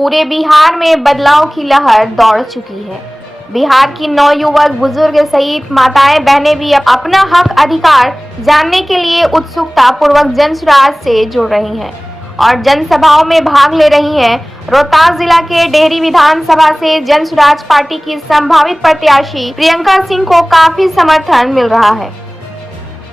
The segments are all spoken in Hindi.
पूरे बिहार में बदलाव की लहर दौड़ चुकी है। बिहार की नौयुवक, बुजुर्ग सहित माताएं बहनें भी अपना हक अधिकार जानने के लिए उत्सुकता पूर्वक जनसुराज से जुड़ रही हैं और जनसभाओं में भाग ले रही हैं। रोहतास जिला के डेहरी विधानसभा से जनसुराज पार्टी की संभावित प्रत्याशी प्रियंका सिंह को काफी समर्थन मिल रहा है।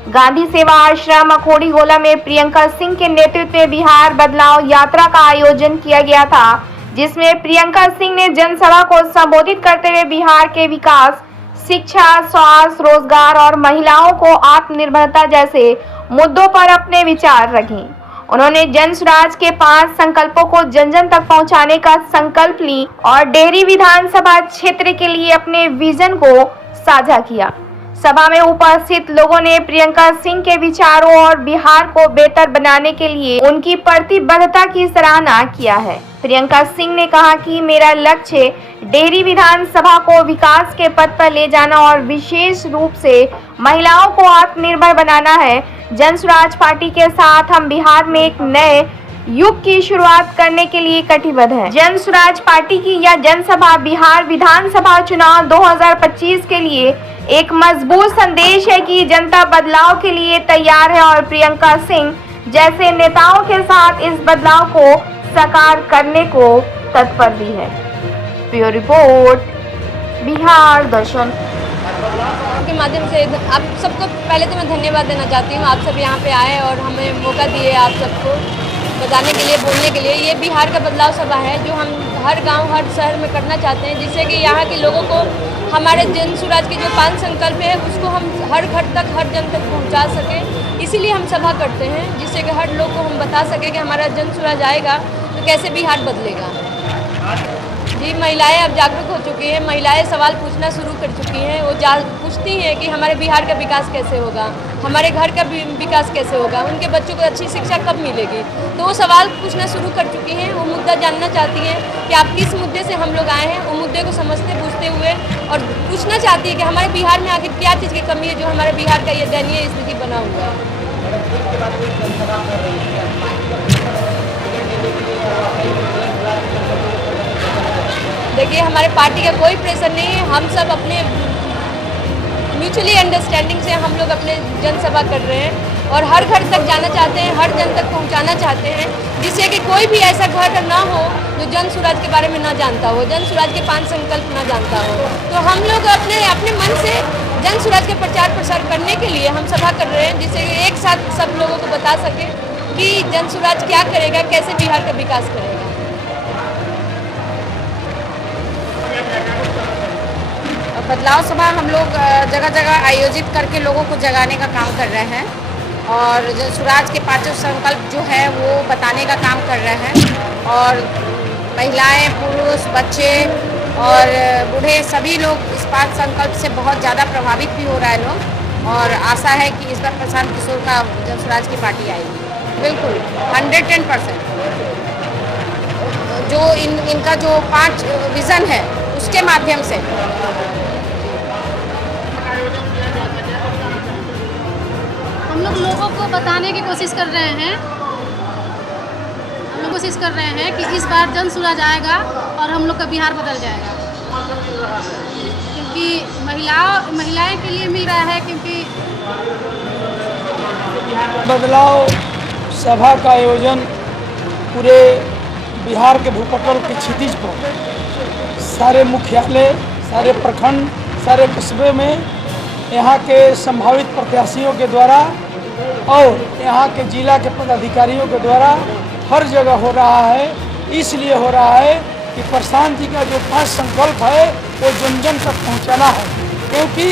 गांधी सेवा आश्रम अखोड़ी गोला में प्रियंका सिंह के नेतृत्व में बिहार बदलाव यात्रा का आयोजन किया गया था, जिसमें प्रियंका सिंह ने जनसभा को संबोधित करते हुए बिहार के विकास, शिक्षा, स्वास्थ्य, रोजगार और महिलाओं को आत्मनिर्भरता जैसे मुद्दों पर अपने विचार रखे। उन्होंने जनसुराज के 5 संकल्पों को जन जन तक पहुंचाने का संकल्प ली और डेहरी विधानसभा क्षेत्र के लिए अपने विजन को साझा किया। सभा में उपस्थित लोगों ने प्रियंका सिंह के विचारों और बिहार को बेहतर बनाने के लिए उनकी प्रतिबद्धता की सराहना किया है। प्रियंका सिंह ने कहा कि मेरा लक्ष्य डेहरी विधानसभा को विकास के पथ पर ले जाना और विशेष रूप से महिलाओं को आत्मनिर्भर बनाना है। जनसुराज पार्टी के साथ हम बिहार में एक नए युग की शुरुआत करने के लिए कटिबद्ध है। जनसुराज पार्टी की यह जनसभा बिहार विधानसभा चुनाव 2025 के लिए एक मजबूत संदेश है कि जनता बदलाव के लिए तैयार है और प्रियंका सिंह जैसे नेताओं के साथ इस बदलाव को साकार करने को तत्पर भी है। ब्यूरो रिपोर्ट, बिहार दर्शन के माध्यम से आप सबको पहले तो मैं धन्यवाद देना चाहती हूँ। आप सब यहाँ पे आए और हमें मौका दिए आप सबको बताने के लिए, बोलने के लिए। ये बिहार का बदलाव सभा है जो हम हर गांव, हर शहर में करना चाहते हैं, जिससे कि यहाँ के लोगों को हमारे जनसुराज के जो 5 संकल्प है उसको हम हर घर तक, हर जन तक पहुँचा सकें। इसीलिए हम सभा करते हैं, जिससे कि हर लोग को हम बता सकें कि हमारा जनसुराज आएगा तो कैसे बिहार बदलेगा। जी, महिलाएं अब जागरूक हो चुकी हैं। महिलाएं सवाल पूछना शुरू कर चुकी हैं। वो पूछती हैं कि हमारे बिहार का विकास कैसे होगा, हमारे घर का विकास कैसे होगा, उनके बच्चों को अच्छी शिक्षा कब मिलेगी। तो वो सवाल पूछना शुरू कर चुकी हैं। वो मुद्दा जानना चाहती हैं कि आप किस मुद्दे से हम लोग आए हैं। वो मुद्दे को समझते बूझते हुए और पूछना चाहती है कि हमारे बिहार में आखिर क्या चीज़ की कमी है जो हमारे बिहार का ये दयनीय स्थिति बना हुआ है। देखिए, हमारे पार्टी का कोई प्रेशर नहीं है। हम सब अपने म्यूचुअली अंडरस्टैंडिंग से हम लोग अपने जनसभा कर रहे हैं और हर घर तक जाना चाहते हैं, हर जन तक पहुंचाना चाहते हैं, जिससे कि कोई भी ऐसा घर ना हो जो जनसुराज के बारे में ना जानता हो, जनसुराज के 5 संकल्प ना जानता हो। तो हम लोग अपने मन से जनसुराज के प्रचार प्रसार करने के लिए हम सभा कर रहे हैं, जिससे कि एक साथ सब लोगों को बता सकें कि जनसुराज क्या करेगा, कैसे बिहार का विकास करेगा। बदलाव सभा हम लोग जगह जगह आयोजित करके लोगों को जगाने का काम कर रहे हैं और जनसुराज के 5 संकल्प जो है वो बताने का काम कर रहे हैं। और महिलाएं, पुरुष, बच्चे और बूढ़े सभी लोग इस 5 संकल्प से बहुत ज़्यादा प्रभावित भी हो रहा है लोग। और आशा है कि इस बार प्रशांत किशोर का जनसुराज की पार्टी आएगी। बिल्कुल 110%। जो इनका जो 5 विज़न है उसके माध्यम से हम लोग लोगों को बताने की कोशिश कर रहे हैं। हम लोग कोशिश कर रहे हैं कि इस बार जनसुराज आएगा और हम लोग का बिहार बदल जाएगा, क्योंकि महिलाएं के लिए मिल रहा है। क्योंकि बदलाव सभा का आयोजन पूरे बिहार के भूपटल के क्षितिज पर सारे मुख्यालय, सारे प्रखंड, सारे कस्बे में यहाँ के संभावित प्रत्याशियों के द्वारा और यहाँ के जिला के पदाधिकारियों के द्वारा हर जगह हो रहा है। इसलिए हो रहा है कि प्रशांत जी का जो 5 संकल्प है वो जन जन तक पहुँचाना है, क्योंकि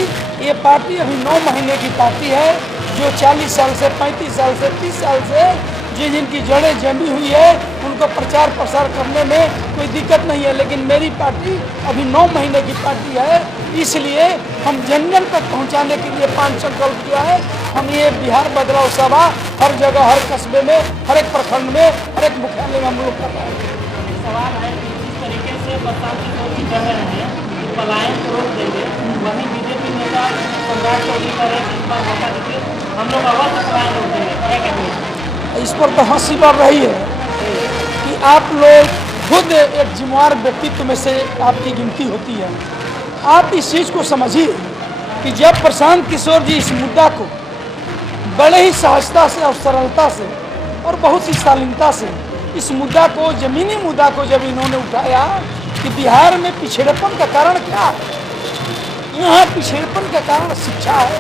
ये पार्टी अभी 9 महीने की पार्टी है जो 40 साल से, 35 साल से, 30 साल से जिनकी जड़ें जमी हुई है उनको प्रचार प्रसार करने में कोई दिक्कत नहीं है। लेकिन मेरी पार्टी अभी 9 महीने की पार्टी है, इसलिए हम जन जन तक पहुंचाने के लिए 5 संकल्प किया है। हम ये बिहार बदलाव सभा हर जगह, हर कस्बे में, हर एक प्रखंड में, हर एक मुख्यालय में हम लोग कर रहे हैं। सवाल है कि जिस तरीके से प्रशांत किशोर जी कह रहे हैं पलायन को रोक देंगे, वहीं बीजेपी नेता सम्राट चौधरी कह रहे हैं इस बार मौका दीजिए, हम लोग अवश्य पलायन रोक देंगे। क्या कहते हैं? इस पर तो हंसी बढ़ रही है कि आप लोग खुद एक जिम्मेवार व्यक्तित्व में से आपकी गिनती होती है। आप इस चीज़ को समझिए कि जब प्रशांत किशोर जी इस मुद्दा को बड़े ही सहजता से और सरलता से और बहुत ही शालीनता से इस मुद्दा को, जमीनी मुद्दा को जब इन्होंने उठाया कि बिहार में पिछड़ेपन का कारण क्या है, यहाँ पिछड़ेपन का कारण शिक्षा है,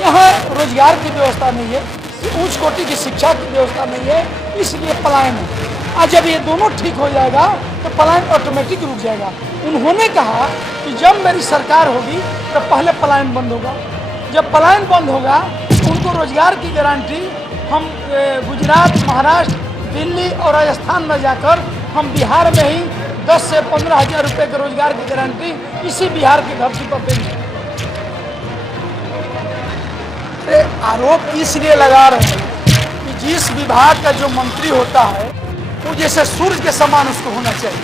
यहाँ रोजगार की व्यवस्था नहीं है, उच्च कोटि की शिक्षा की व्यवस्था नहीं है, इसलिए पलायन है। आज जब ये दोनों ठीक हो जाएगा तो पलायन ऑटोमेटिक रुक जाएगा। उन्होंने कहा कि जब मेरी सरकार होगी तो पहले पलायन बंद होगा। जब पलायन बंद होगा उनको रोजगार की गारंटी हम गुजरात, महाराष्ट्र, दिल्ली और राजस्थान में जाकर हम बिहार में ही 10 से 15 हज़ार रुपये के रोजगार की गारंटी इसी बिहार की धरती पर देंगे। आरोप इसलिए लगा रहे हैं कि जिस विभाग का जो मंत्री होता है वो जैसे सूर्य के समान उसको होना चाहिए,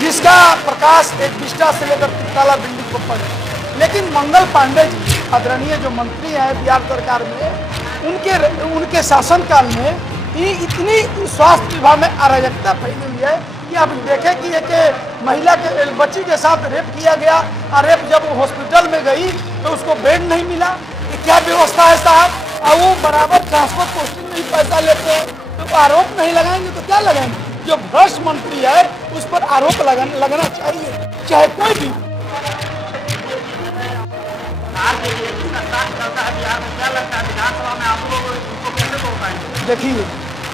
जिसका प्रकाश एक विस्टा से लेकर ताला बिल्डिंग पर पड़े। लेकिन मंगल पांडे जी आदरणीय जो मंत्री हैं बिहार सरकार में, उनके शासनकाल में ये इतनी स्वास्थ्य विभाग में अराजकता फैली हुई है कि आप देखें कि एक महिला के बच्ची के साथ रेप किया गया और रेप जब वो हॉस्पिटल में गई तो उसको बेड नहीं मिला। ये क्या व्यवस्था है साहब? और वो बराबर ट्रांसपोर्ट पोस्टिंग में ही पैसा लेते हैं, तो आरोप नहीं लगाएंगे तो क्या लगाएंगे? जो भ्रष्ट मंत्री है उस पर आरोप लगना चाहिए, चाहे कोई भी। देखिए,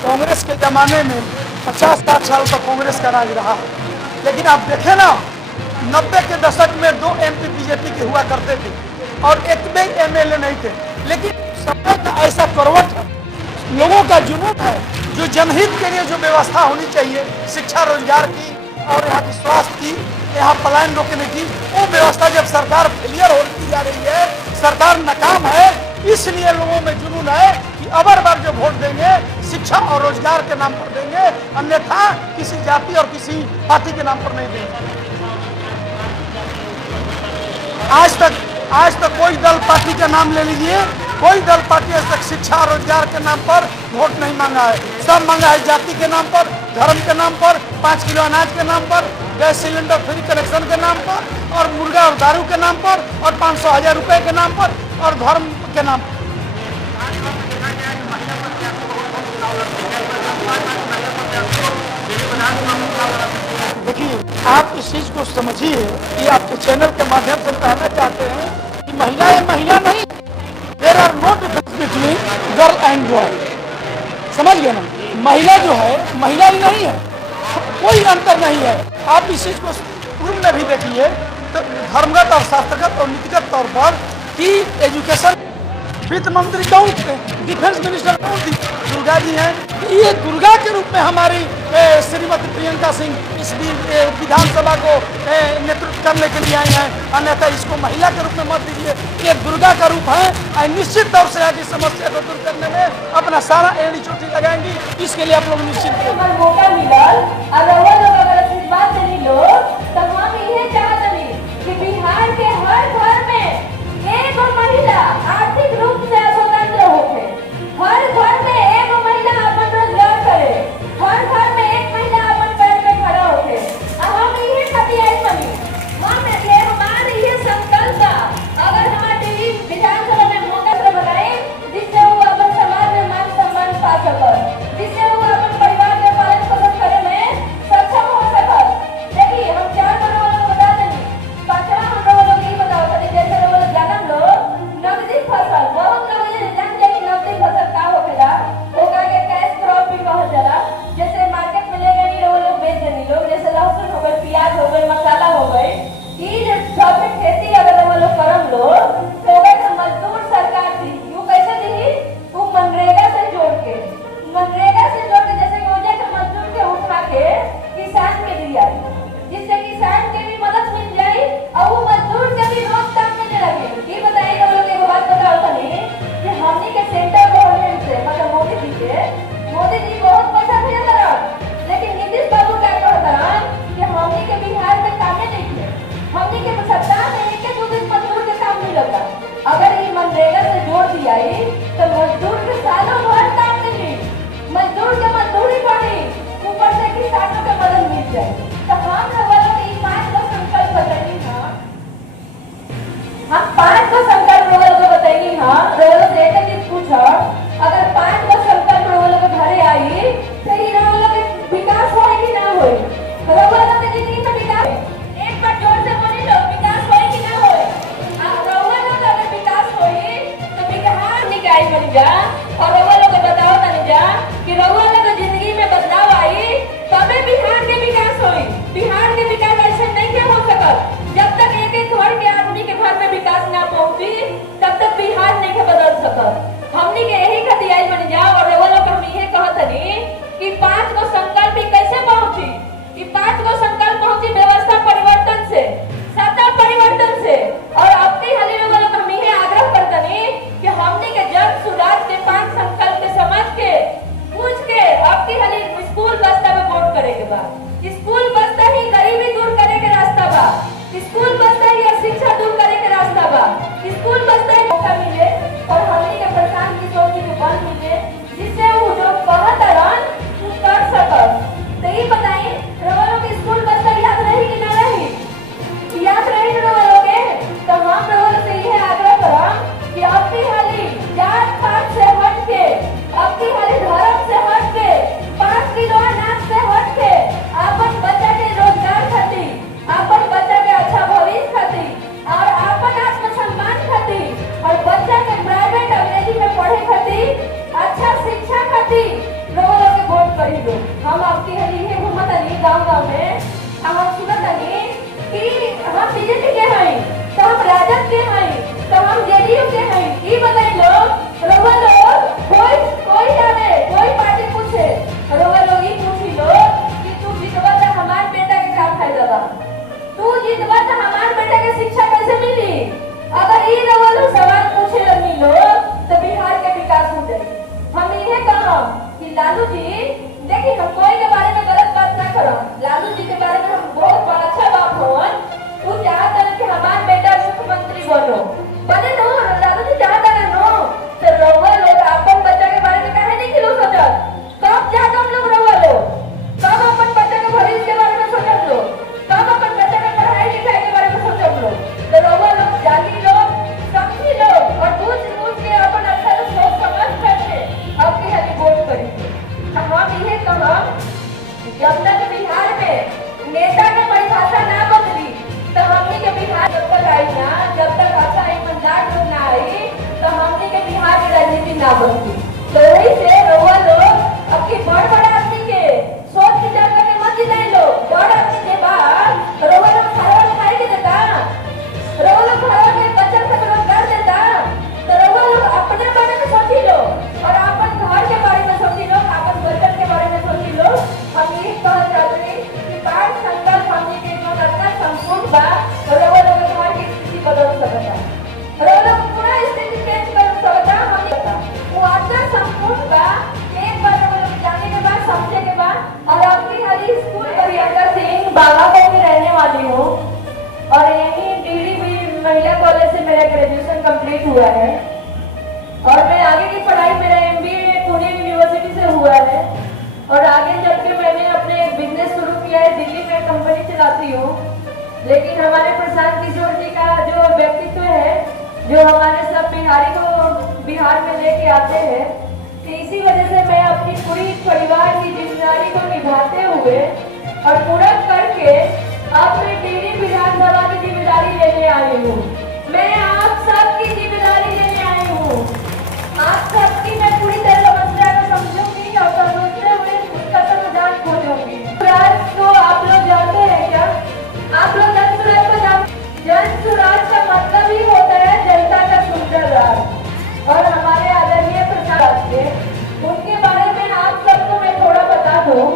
कांग्रेस के ज़माने में 50-60 साल तक कांग्रेस का राज रहा, लेकिन आप देखें ना 90 के दशक में 2 MP बीजेपी के हुआ करते थे और एक भी MLA नहीं थे। लेकिन समय का ऐसा करवट है, लोगों का जुनून है, जो जनहित के लिए जो व्यवस्था होनी चाहिए, शिक्षा रोजगार की और यहाँ की स्वास्थ्य की, यहाँ पलायन रोकने की, वो व्यवस्था जब सरकार फेलियर होती जा रही है, सरकार नाकाम है, इसलिए लोगों में जुनून है कि अबर बार जो वोट देंगे शिक्षा और रोजगार के नाम पर देंगे, अन्यथा किसी जाति और किसी पार्टी के नाम पर नहीं देंगे। आज तक कोई दल पार्टी का नाम ले लीजिए, कोई दल पार्टी आज तक शिक्षा और रोजगार के नाम पर वोट नहीं मांगा है। सब मांगा है जाति के नाम पर, धर्म के नाम पर, 5 किलो अनाज के नाम पर, गैस सिलेंडर फ्री कनेक्शन के नाम पर, और मुर्गा और दारू के नाम पर, और 500,000 रुपए के नाम पर, और धर्म के नाम पर। देखिए, आप इस चीज को समझिए कि आपके चैनल के माध्यम से कहना चाहते हैं कि महिला है, महिला नहीं। There are no difference between girl and boy. समझ गए ना? महिला जो है महिला ही नहीं है, कोई अंतर नहीं है। आप इस चीज को पूर्व में भी देखिए तो धर्मगत और शास्त्रगत और नीतिगत तौर पर कि एजुकेशन वित्त मंत्री कौन थे, डिफेंस मिनिस्टर कौन थी? दुर्गा जी हैं। ये दुर्गा के रूप में हमारी श्रीमती प्रियंका सिंह इस विधानसभा को नेतृत्व करने के लिए आई हैं, अन्यथा इसको महिला के रूप में मत दीजिए। ये दुर्गा का रूप है और निश्चित तौर से आगे समस्या को दूर करने में अपना सारा एड़ी चोटी लगाएंगी। इसके लिए आप लोग निश्चित मौका मिला, अगर वो लोग अगर आशीर्वाद देनी लो तो हम ये चाहते कि बिहार के हर घर में एक महिला आर्थिक रूप से स्वतंत्र होके, हर घर में एक महिला अपन रोजगार करे, हर घर में एक महिला अपन पैर पे खड़ा होके। हम ये खतियाई बनी हम ये हमारे ये संकल्प अगर हमारे विधानसभा में मौका बनाए जिससे वो अपन समाज में मान सम्मान पा सके, जिससे वो अपन परिवार के पालन सकत। हमनी के यही खातिर आई बन जाओ और वो लोग हम यही कहतनी कि 5 गो संकल्प ही कैसे पहुंची, कि 5 गो संकल्प पहुंची व्यवस्था परिवर्तन से, सत्ता परिवर्तन से। और अपनी हली लोग हम यही आग्रह करतनी कि हमनी के जन सुराज के 5 संकल्प के समझ के पूछ के अपनी हली स्कूल बस्ता में वोट करे के बाद, स्कूल बस्ता ही गरीबी दूर करे के रास्ता बा, स्कूल बस्ता ही शिक्षा दूर करे के रास्ता बा, स्कूल बस्ता ही मौका मिले और हमनी के प्रशांत किशोर जी के बल मिले जिससे वो जो कहत रहन तू कर सकत। तो ये बताइए रवलो के स्कूल बस्ता याद रही कि ना रही, याद रही रवलो के। तो हम रवलो से ये आग्रह करम कि अपनी हाली जात पात से हट के, अपनी हाली धर्म से हट के, 5 किलो अनाज से हट के अपन बच्चा के रोजगार खातिर, अपन बच्चा के अच्छा भविष्य खातिर और अपन आत्मसम्मान खातिर और बच्चा के प्राइवेट अंग्रेजी में पढ़े खातिर, अच्छा शिक्षा खातिर लोगों के वोट करी लो। हम आपकी हली है घूमतनी गांव-गांव में, हम सुनतनी कि हम बीजेपी के हैं, तो हम राजद के हैं, तो हम जेडीयू के हैं। ये बताई लोग रोवा लोग कोई जाने कोई पार्टी पूछे रोवा लोग ही पूछी लो कि तू जितवा तो हमारे बेटा के क्या फायदा बा, तू जितवा तो हमारे बेटा के शिक्षा कैसे मिली। अगर ये रोवा लोग सवाल पूछे लगनी लोग तो बिहार के विकास हो जाए। हम ये कहम कि लालू जी देखिए हम कोई के बारे में गलत बात ना करो, लालू जी के बारे में हम बहुत बड़ा अच्छा बात होवन। तू चाहता है कि हमारा बेटा मुख्यमंत्री बनो, बने नो लालू जी चाहता है नो, तो रोवा लोग अपन बच्चा के बारे में काहे नहीं किलो सोचत। कब जाकर हम लोग रोवा लोग कब अपन बच्चा के भविष्य के बारे में सोचत लो, कब अपन बच्चा के पढ़ाई लिखाई के बारे में सोचत लो। तो रोवा लोग जानी लो, समझी लो और पूछ के अपन अच्छा से सोच समझ करके आपके हली वोट करेंगे। हम ये कहम जब तक बिहार में नेता के परिभाषा ना बदली तो हमनी के बिहार जब तक आई ना, जब तक अच्छा ईमानदार लोग ना आई तो हमनी के बिहार की राजनीति ना बनती। तो यही से रउआ लोग अब की बड़ आदमी के सोच विचार करके मत जिताई लो। बड़ आदमी के बाद रउआ लोग खाना खाई के देता, रउआ लोग खाना के बच्चा सब रोजगार देता, तो रउआ लोग अपने बारे में सोची लो और अपन घर के बारे में सोची लो, अपन बच्चन के बारे में सोची लो। हम ये कह चाहते हैं कि 5 संकल्प हमनी के जो रखना संपूर्ण बा रउआ लोग घर की स्थिति बदल सकता, रउआ लोग पूरा स्थिति चेंज कर सकता। हम पता वो आचार संपूर्ण बा, एक बार रउआ लोग जाने के बाद समझे के बाद। और आपकी हरी स्कूल प्रियंका सिंह बागापुर में रहने वाली हूँ और यही डीडी महिला कॉलेज से मेरा ग्रेजुएशन कंप्लीट हुआ है और मैं आगे की पढ़ाई मेरा MBA पुणे यूनिवर्सिटी से हुआ है और आगे चल के मैंने अपने बिजनेस शुरू किया है, दिल्ली में कंपनी चलाती हूँ। लेकिन हमारे प्रशांत किशोर जी का जो व्यक्तित्व है, जो हमारे सब बिहारी को बिहार में लेके आते हैं, तो इसी वजह से मैं अपनी पूरी परिवार की जिम्मेदारी को निभाते हुए और पूरा करके अब मैं टिहरी विधानसभा की जिम्मेदारी लेने आई हूँ। मैं आप सबकी जिम्मेदारी लेने आई हूँ, आप सबकी मैं पूरी तरह समस्या को समझूंगी और समझते हुए उसका समाधान खोजूंगी। सुराज को आप लोग जानते हैं क्या? आप लोग जन सुराज को जानते? जन सुराज का मतलब ही होता है जनता का सुंदर राज। और हमारे आदरणीय प्रशांत के उनके बारे में आप सबको मैं थोड़ा बता दूं।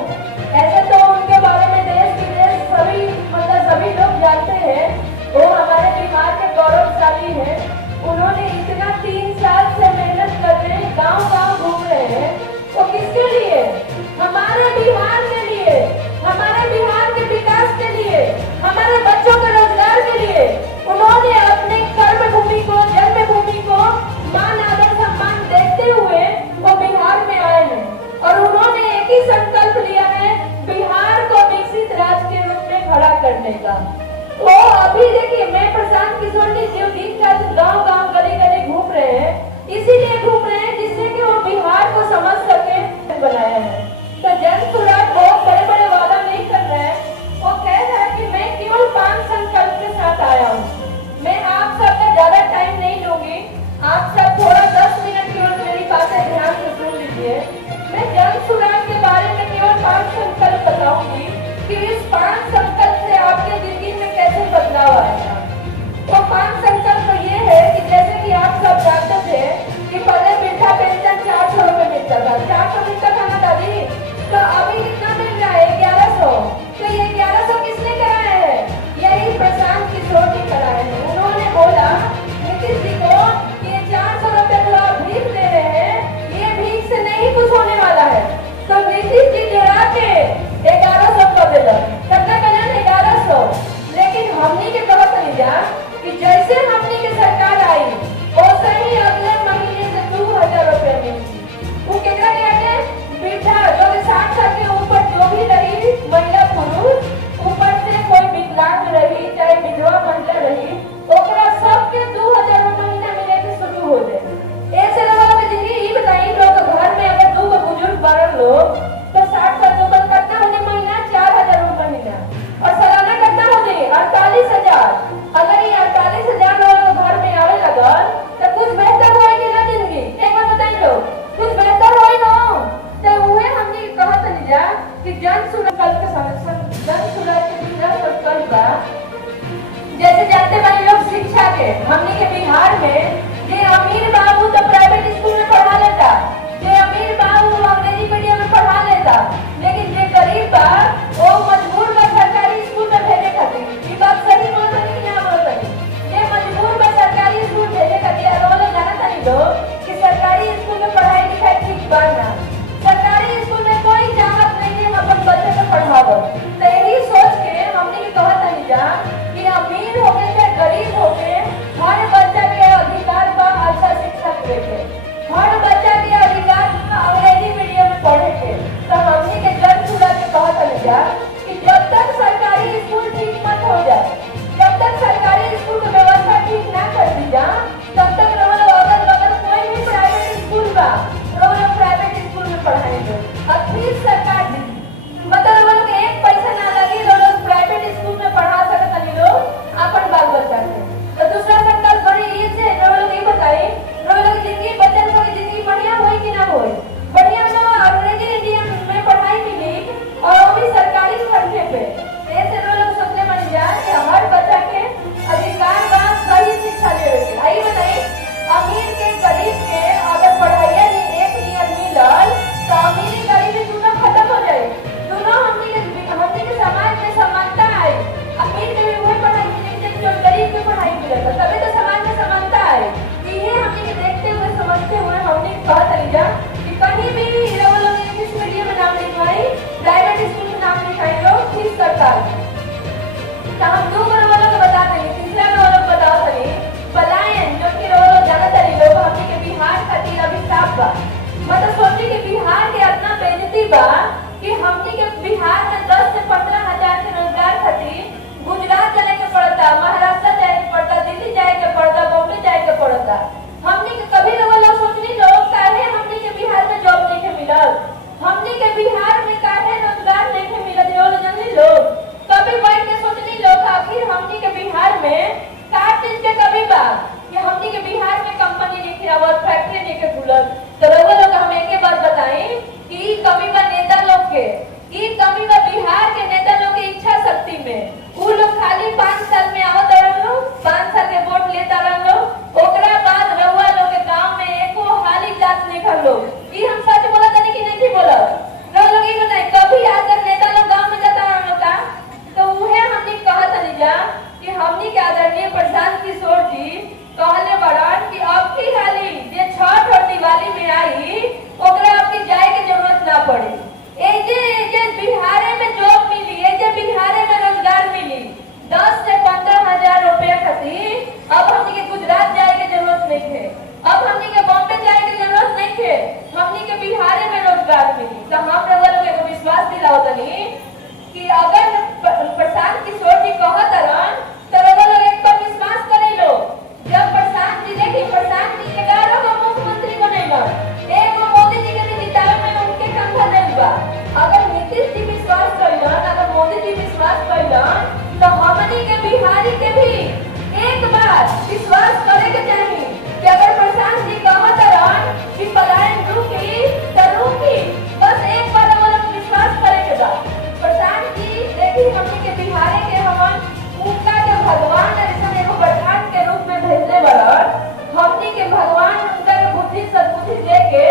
ऐसे तो उनके बारे में देश विदेश सभी लोग जानते हैं, वो हमारे बिहार के गौरवशाली हैं। उन्होंने इतना 3 साल से मेहनत कर रहे हैं, गांव-गांव घूम रहे हैं। तो किसके लिए? हमारे बिहार के लिए, हमारे बिहार के विकास के लिए, हमारे बच्चों के रोजगार के लिए। उन्होंने अपने कर्मभूमि को, जन्मभूमि को मान आदर सम्मान देते हुए वो बिहार में आए हैं और उन्होंने एक ही संकल्प लिया है, बिहार को विकसित राज्य के रूप में खड़ा करने का। तो अभी देखिए मैं प्रशांत किशोर जी जो दिन का गांव-गांव गली-गली घूम रहे हैं, इसीलिए घूम रहे हैं जिससे कि वो बिहार को समझ सके बनाया है। तो जन सुराज बहुत बड़े-बड़े वादा नहीं कर रहे हैं, वो कह रहा है कि मैं केवल 5 संकल्प के साथ आया हूँ। मैं आप सबका ज्यादा टाइम नहीं लूंगी, आप सब थोड़ा 10 मिनट केवल मेरी बातें ध्यान से सुन लीजिए। मैं जन सुराज के बारे में केवल 5 संकल्प बताऊंगी कि इस 5 संकल्प से आपके जिंदगी में कैसे बदलाव आएगा। तो 5 संकल्प ये है कि जैसे कि आप सब जानते थे कि जैसे जानते भाई लोग शिक्षा के हमने के बिहार में ये अमीर बाबू तो प्राइवेट स्कूल में पढ़ा लेता, ये अमीर बाबू अंग्रेजी मीडियम में पढ़ा लेता, लेकिन जो गरीब बा वो मजबूर बा सरकारी स्कूल में भेजे खातिर। ये बात सही बोलता है कि ना बोलता है? ये मजबूर बा सरकारी स्कूल भेजे खातिर। और लोग जाना था नहीं लोग कि सरकारी स्कूल में पढ़ाई लिखाई ठीक बा ना, सरकारी स्कूल में कोई चाहत नहीं है हम अपन बच्चे को पढ़ावो। तो यही सोच के हमने के कहत नहीं जा कि अमीर हो गए चाहे गरीब हो गए, हर बच्चा के अधिकार बा अच्छा शिक्षा के, हर बच्चा के अधिकार बा अंग्रेजी मीडियम में पढ़े के। तो हमने के जन सुधा के कहत नहीं जा कि जब तक सरकारी स्कूल ठीक मत हो जाए, जब तक सरकारी स्कूल की व्यवस्था ठीक ना कर दी जा, तब तक लोग अगल बगल कोई भी प्राइवेट स्कूल बा लोग प्राइवेट स्कूल में पढ़ाएंगे। अब फीस सरकार दी मतलब लोग एक पैसा ना लगी, लोग प्राइवेट स्कूल में पढ़ा सकता नहीं लोग अपन बाल बच्चा के। तो दूसरा संकल्प बड़ी ये से लोग ये बताए लोग जिंदगी बच्चन को जिंदगी बढ़िया होई कि ना होई, बढ़िया तो अंग्रेजी मीडियम में पढ़ाई मिली और वो भी सरकारी खर्चे पे। ऐसे लोग सोचने बन जाए कि हर बच्चा के अधिकार बा सही शिक्षा लेवे के। आई बताइए अमीर के गरीब के अगर पढ़ाइया नहीं एक नियर मिलल तो अमीरी गरीबी दोनों खत्म हो जाए, दोनों हमने के समाज में समानता आए। अमीर के भी वही पढ़ाई मिले जो गरीब के पढ़ाई मिले, तभी तो समाज में समानता आए। ये हमने के देखते हुए समझते हुए हमने कहा चली जा कि कहीं भी लोग इंग्लिश मीडियम में नाम लिखवाई, प्राइवेट स्कूल में नाम लिखाई लोग फीस सरकार। तो हम दो वालों को बता देंगे, तीसरा वालों को बता देंगे पलायन जो कि लोग जाना चाहिए लोग हमने के बिहार खातिर अभिशाप बा। मतलब सोचिए कि बिहार के इतना बेइज्जती बा कि हमने के बिहार में 10 से 15 हजार के रोजगार खातिर गुजरात जाने के पड़ता, महाराष्ट्र जाए के पड़ता, दिल्ली जाए के पड़ता, बॉम्बे जाए के पड़ता। हमने के कभी लोग सोचनी लोग काहे हमने के बिहार में जॉब नहीं के मिलल, हमने के बिहार में काहे रोजगार नहीं के मिलल, लोग जानली लोग कभी बैठ के सोचनी लोग आखिर हमने के बिहार में का चीज के कभी बा कि हमने के बिहार में कंपनी नहीं खिलावत, फैक्ट्री नहीं के खुलल। तो लोग हम एक बात बताएं कि कभी बा नेता लोग के, कि कमी बा बिहार के नेता लोग की इच्छा शक्ति में। वो लोग खाली 5 साल में आवत रहन लोग, 5 साल के वोट लेता रहन लोग, ओकरा बाद रहुआ लोग के गांव में एको हाली जांच नहीं कर लोग। ये हम सच बोला तनी कि नहीं बोलत? लोग ये बताए कभी आकर नेता लोग गांव में जाता रहन लोग का? तो उहे हमने कहा तनी जा कि हमने के आदरणीय प्रशांत किशोर जी कहले बड़न कि अब की हाली जे छठ और दिवाली में आई ओकरा अब की जाए के जरूरत ना पड़े। एजे बिहारे में जॉब मिली, एजे बिहारे में रोजगार मिली 10 से 15 हजार रुपया खातिर अब हमने के गुजरात जाए के जरूरत नहीं है, अब हमने के बॉम्बे जाए के जरूरत नहीं है, हमने के बिहारे में रोजगार मिली। तो हम लोग को विश्वास दिलाओ तनी कि अगर प्रशांत किशोर जी कहत रहन तो लोग एक पर विश्वास करे लो। जब प्रशांत जी देखिए प्रशांत जी 11 को मुख्यमंत्री बनेलन, एक मोदी जी के जितावे में उनके कंधा देल बा। अगर नीतीश जी विश्वास कइलन, अगर मोदी जी विश्वास कइलन तो हमनी के बिहारी के भी एक बार विश्वास करे के चाहिए कि अगर प्रशांत जी कहत रहन कि पलायन रुकी तो रुकी, बस एक बार हम लोग विश्वास करे के बा। प्रशांत जी देखिए हमनी के बिहारी के हमन उनका के भगवान ऐसा एगो प्रधान के रूप में भेजले बड़न, हमनी के भगवान उनका के बुद्धि सद्बुद्धि दे के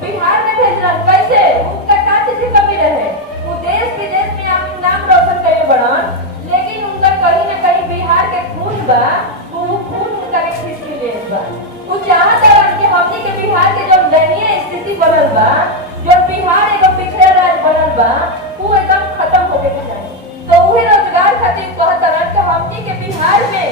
बिहार में भेजलन। कैसे उनका का चीज की कमी रहे, वो देश विदेश में अपना नाम रोशन करे बड़न, लेकिन उनका कहीं ना कहीं बिहार के खून बा, वो खून उनका के खींच के ले बा। वो चाहत है कि हमनी के बिहार के जो दयनीय स्थिति बनल बा, जो बिहार एगो पिछड़े राज्य बनल बा, वो एकदम खत्म होके के चाहिए। तो वही रोजगार खातिर कहत रहन कि हमनी के बिहार में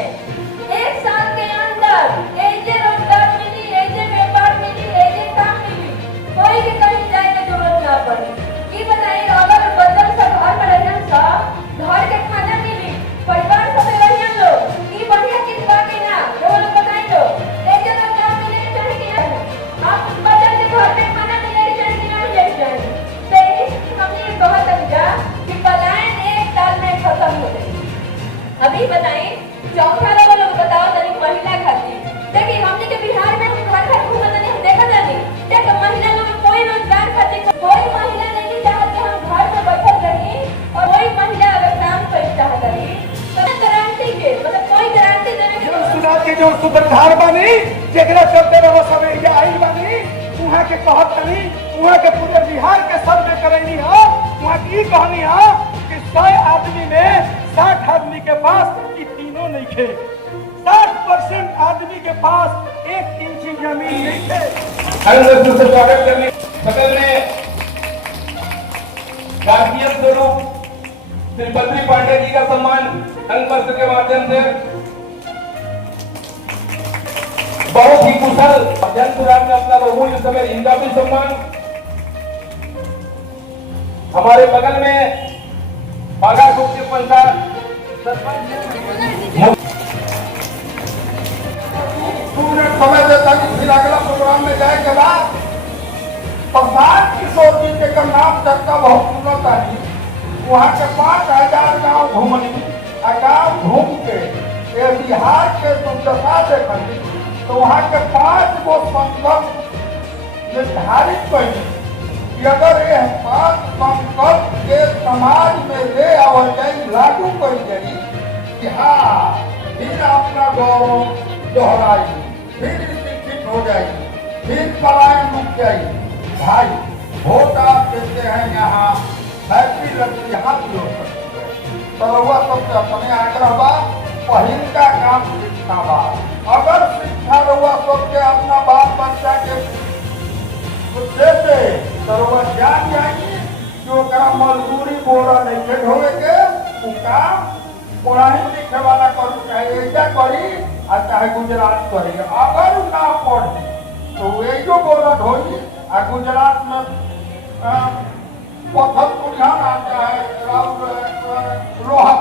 1 साल के अंदर ऐसे रोजगार मिली, ऐसे व्यापार मिली, ऐसे काम मिली, कोई के कहीं जाए के जरूरत ना पड़ी। ये बताइए अगर बच्चन सब घर में रहन सब घर के खाना मिली, परिवार सब रहन लोग, ये बढ़िया चीज बा कि ना? लोग बताई लो ऐसे रोजगार मिले के चाहिए कि ना? आप बच्चन के घर में खाना मिले के चाहिए कि नहीं मिले के चाहिए? तो हमने कहत जा कि पलायन 1 साल में खत्म हो गई। अभी बताएं सूत्रधार बानी जेकरा चलते रहो सब ये आई बानी वहाँ के कहत नहीं वहाँ के पूरे बिहार के सर्वे करैनी हो वहाँ की कहनी हो कि 100 आदमी में 60 आदमी के पास ये तीनों नहीं थे 60% आदमी के पास 1 इंच जमीन नहीं थे। स्वागत करने बगल में गार्जियन स्वरूप श्री बद्री पांडे जी का सम्मान अंगपत्र के माध्यम से बहुत ही कुशल जनसुराज में अपना बहुमूल्य समय इनका भी सम्मान। हमारे बगल में बागा ग्रुप के पंचायत समय देता कि फिर अगला प्रोग्राम में जाए के बाद प्रधान किशोर जी के नाम चर्चा बहुत सुनता है। वहाँ के 5000 गाँव घूमनी गाँव घूम के बिहार के दुर्दशा देखनी तो वहाँ के 5 गो संकल्प निर्धारित करी कि अगर यह 5 संकल्प के समाज में ले आवल जाए लागू करी जाए कि हाँ फिर अपना गौरव दोहराई फिर शिक्षित हो जाएगी फिर पलायन रुक जाएगी। भाई वोट आप देते हैं यहाँ हैप्पी लगती हाथ भी हो सकती है तो रउआ सबसे अपने आग्रह बा पहिल का काम शिक्षा बा। अगर शिक्षा रउआ सबके अपना बाल बच्चा के देते तो रउआ जान जाएगी कि ओकरा मजदूरी बोरा नहीं के ढोवे के वो काम पढ़ाई लिखे वाला करू चाहे ऐसा करी और चाहे गुजरात करी। अगर ना पढ़ी तो एजो बोरा ढोई और गुजरात में पत्थर कुड़ियान आता है लोहा